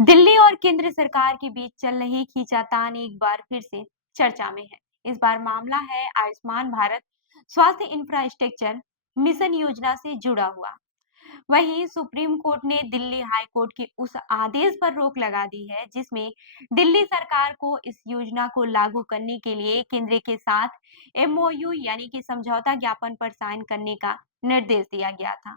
दिल्ली और केंद्र सरकार के बीच चल रही खींचातान एक बार फिर से चर्चा में है। इस बार मामला है आयुष्मान भारत स्वास्थ्य इंफ्रास्ट्रक्चर मिशन योजना से जुड़ा हुआ। वहीं सुप्रीम कोर्ट ने दिल्ली हाई कोर्ट के उस आदेश पर रोक लगा दी है जिसमें दिल्ली सरकार को इस योजना को लागू करने के लिए केंद्र के साथ एमओयू यानी कि समझौता ज्ञापन पर साइन करने का निर्देश दिया गया था।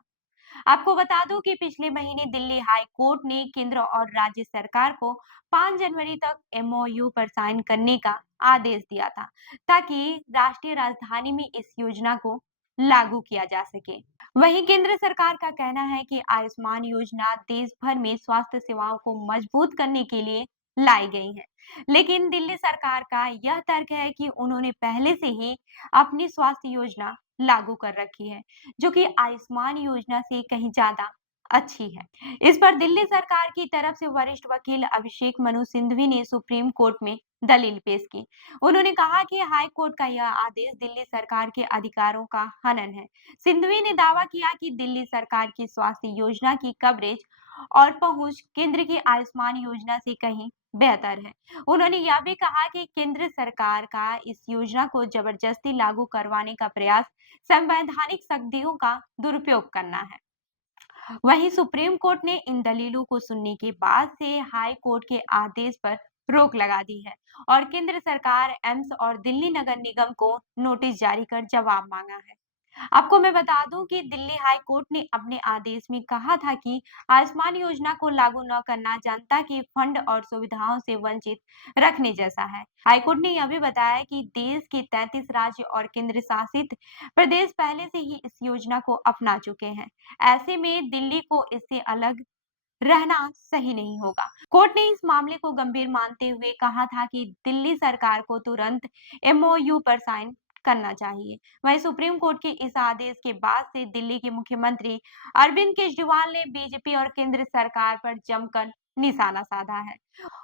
आपको बता दूं कि पिछले महीने दिल्ली हाई कोर्ट ने केंद्र और राज्य सरकार को 5 जनवरी तक एमओयू पर साइन करने का आदेश दिया था ताकि राष्ट्रीय राजधानी में इस योजना को लागू किया जा सके। वहीं केंद्र सरकार का कहना है कि आयुष्मान योजना देश भर में स्वास्थ्य सेवाओं को मजबूत करने के लिए लाई गई है। लेकिन दिल्ली सरकार का यह तर्क है कि उन्होंने पहले से ही अपनी स्वास्थ्य योजना लागू कर रखी है जो कि आयुष्मान योजना से कहीं ज्यादा अच्छी है। इस पर दिल्ली सरकार की तरफ से वरिष्ठ वकील अभिषेक मनु सिंघवी ने सुप्रीम कोर्ट में दलील पेश की। उन्होंने कहा कि हाई कोर्ट का यह आदेश दिल्ली सरकार के अधिकारों का हनन है। सिंघवी ने दावा किया कि दिल्ली सरकार की स्वास्थ्य योजना की कवरेज और पहुंच केंद्र की आयुष्मान योजना से कहीं बेहतर है। उन्होंने यह भी कहा कि केंद्र सरकार का इस योजना को जबरदस्ती लागू करवाने का प्रयास संवैधानिक शक्तियों का दुरुपयोग करना है। वहीं सुप्रीम कोर्ट ने इन दलीलों को सुनने के बाद से हाई कोर्ट के आदेश पर रोक लगा दी है और केंद्र सरकार एम्स और दिल्ली नगर निगम को नोटिस जारी कर जवाब मांगा है। आपको मैं बता दूं कि दिल्ली हाई कोर्ट ने अपने आदेश में कहा था कि आयुष्मान योजना को लागू न करना जनता के फंड और सुविधाओं से वंचित रखने जैसा है। हाई कोर्ट ने यह भी बताया कि देश के 33 राज्य और केंद्र शासित प्रदेश पहले से ही इस योजना को अपना चुके हैं। ऐसे में दिल्ली को इससे अलग रहना सही नहीं होगा। कोर्ट ने इस मामले को गंभीर मानते हुए कहा था कि दिल्ली सरकार को तुरंत एमओयू पर साइन करना चाहिए। वहीं सुप्रीम कोर्ट के इस आदेश के बाद से दिल्ली के मुख्यमंत्री अरविंद केजरीवाल ने बीजेपी और केंद्र सरकार पर जमकर निशाना साधा है।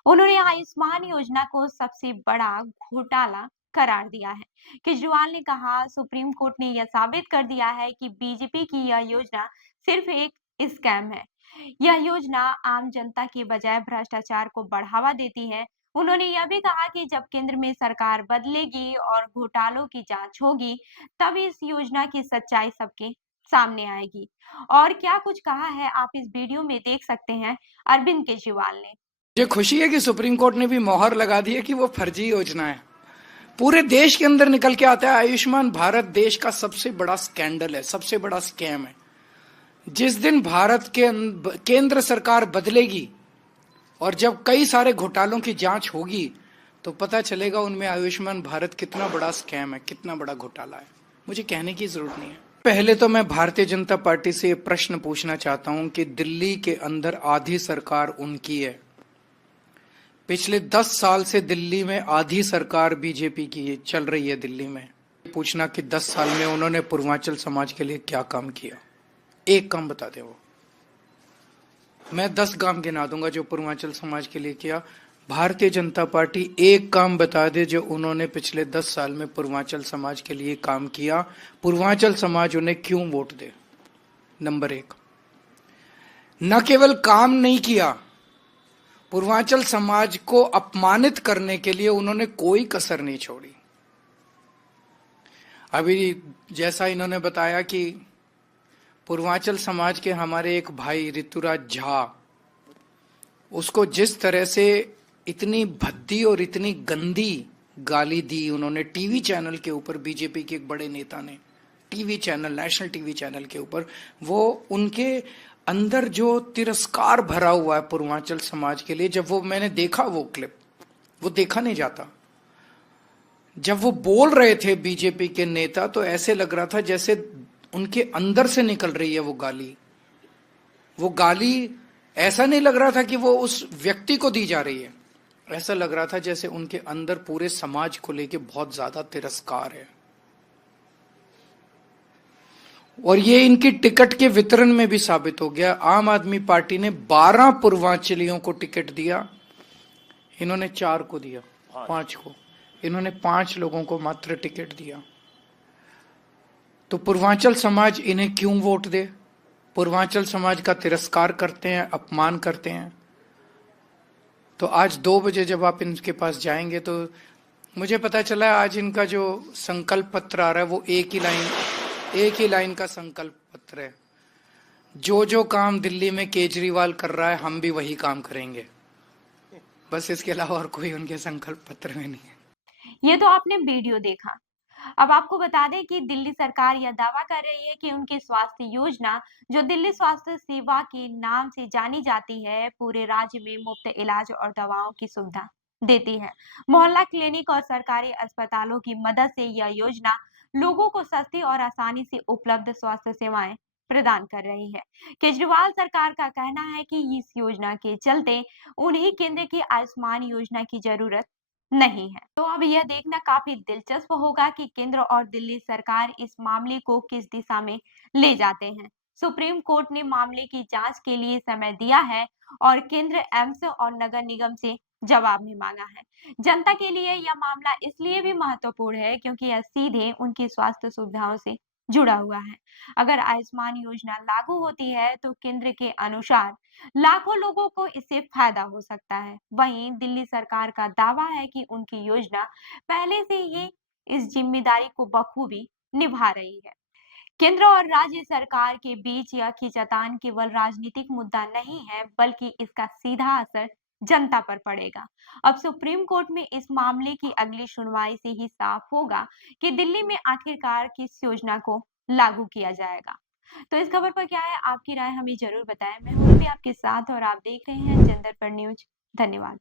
उन्होंने आयुष्मान योजना को सबसे बड़ा घोटाला करार दिया है। केजरीवाल ने कहा, सुप्रीम कोर्ट ने यह साबित कर दिया है कि बीजेपी की यह योजना सिर्फ एक स्कैम है। यह योजना आम जनता के बजाय भ्रष्टाचार को बढ़ावा देती है। उन्होंने यह भी कहा कि जब केंद्र में सरकार बदलेगी और घोटालों की जांच होगी, तब इस योजना की सच्चाई सबके सामने आएगी। और क्या कुछ कहा है आप इस वीडियो में देख सकते हैं अरविंद केजरीवाल ने। मुझे खुशी है कि सुप्रीम कोर्ट ने भी मोहर लगा दी है कि वो फर्जी योजना है। पूरे देश के अंदर निकल के आता है आयुष्मान भारत देश का सबसे बड़ा स्कैंडल है, सबसे बड़ा स्कैम है। जिस दिन भारत के केंद्र सरकार बदलेगी और जब कई सारे घोटालों की जांच होगी तो पता चलेगा उनमें आयुष्मान भारत कितना बड़ा स्कैम है, कितना बड़ा घोटाला है। मुझे कहने की जरूरत नहीं है। पहले तो मैं भारतीय जनता पार्टी से प्रश्न पूछना चाहता हूं कि दिल्ली के अंदर आधी सरकार उनकी है। पिछले 10 साल से दिल्ली में आधी सरकार बीजेपी की चल रही है। दिल्ली में पूछना कि 10 साल में उन्होंने पूर्वांचल समाज के लिए क्या काम किया, एक काम बता दे। वो मैं 10 काम गिना दूंगा जो पूर्वांचल समाज के लिए किया। भारतीय जनता पार्टी एक काम बता दे जो उन्होंने पिछले 10 साल में पूर्वांचल समाज के लिए काम किया। पूर्वांचल समाज उन्हें क्यों वोट दे। नंबर 1, न केवल काम नहीं किया, पूर्वांचल समाज को अपमानित करने के लिए उन्होंने कोई कसर नहीं छोड़ी। अभी जैसा इन्होंने बताया कि पूर्वांचल समाज के हमारे एक भाई ऋतुराज झा, उसको जिस तरह से इतनी भद्दी और इतनी गंदी गाली दी उन्होंने टीवी चैनल के ऊपर, बीजेपी के एक बड़े नेता ने TV channel, national TV channel के ऊपर, वो उनके अंदर जो तिरस्कार भरा हुआ है पूर्वांचल समाज के लिए, जब वो मैंने देखा वो क्लिप, वो देखा नहीं जाता। जब वो बोल रहे थे बीजेपी के नेता तो ऐसे लग रहा था जैसे उनके अंदर से निकल रही है वो गाली। वो गाली ऐसा नहीं लग रहा था कि वो उस व्यक्ति को दी जा रही है, ऐसा लग रहा था जैसे उनके अंदर पूरे समाज को लेके बहुत ज्यादा तिरस्कार है। और ये इनकी टिकट के वितरण में भी साबित हो गया। आम आदमी पार्टी ने 12 पूर्वांचलियों को टिकट दिया, इन्होंने 4 को दिया, 5 को, इन्होंने 5 लोगों को मात्र टिकट दिया। तो पूर्वांचल समाज इन्हें क्यों वोट दे। पूर्वांचल समाज का तिरस्कार करते हैं, अपमान करते हैं। तो आज 2 बजे जब आप इनके पास जाएंगे तो मुझे पता चला आज इनका जो संकल्प पत्र आ रहा है वो एक ही लाइन का संकल्प पत्र है। जो काम दिल्ली में केजरीवाल कर रहा है हम भी वही काम करेंगे, बस इसके अलावा और कोई उनके संकल्प पत्र में नहीं है। ये तो आपने वीडियो देखा। अब आपको बता दें कि दिल्ली सरकार यह दावा कर रही है कि उनकी स्वास्थ्य योजना, जो दिल्ली स्वास्थ्य सेवा के नाम से जानी जाती है, पूरे राज्य में मुफ्त इलाज और दवाओं की सुविधा देती है। मोहल्ला क्लिनिक और सरकारी अस्पतालों की मदद से यह योजना लोगों को सस्ती और आसानी से उपलब्ध स्वास्थ्य सेवाएं प्रदान कर रही है। केजरीवाल सरकार का कहना है कि इस योजना के चलते उन्हें केंद्र की आयुष्मान योजना की जरूरत नहीं है। तो अब यह देखना काफी दिलचस्प होगा कि केंद्र और दिल्ली सरकार इस मामले को किस दिशा में ले जाते हैं। सुप्रीम कोर्ट ने मामले की जांच के लिए समय दिया है और केंद्र एम्स और नगर निगम से जवाब भी मांगा है। जनता के लिए यह मामला इसलिए भी महत्वपूर्ण है क्योंकि यह सीधे उनकी स्वास्थ्य सुविधाओं से जुड़ा हुआ है। अगर आयुष्मान योजना लागू होती है तो केंद्र के अनुसार लाखों लोगों को इससे फायदा हो सकता है। वहीं दिल्ली सरकार का दावा है कि उनकी योजना पहले से ही इस जिम्मेदारी को बखूबी निभा रही है। केंद्र और राज्य सरकार के बीच यह खींचातान केवल राजनीतिक मुद्दा नहीं है, बल्कि इसका सीधा असर जनता पर पड़ेगा। अब सुप्रीम कोर्ट में इस मामले की अगली सुनवाई से ही साफ होगा कि दिल्ली में आखिरकार किस योजना को लागू किया जाएगा। तो इस खबर पर क्या है आपकी राय, हमें जरूर बताएं। मैं हूं भी आपके साथ और आप देख रहे हैं जनदर पर न्यूज। धन्यवाद।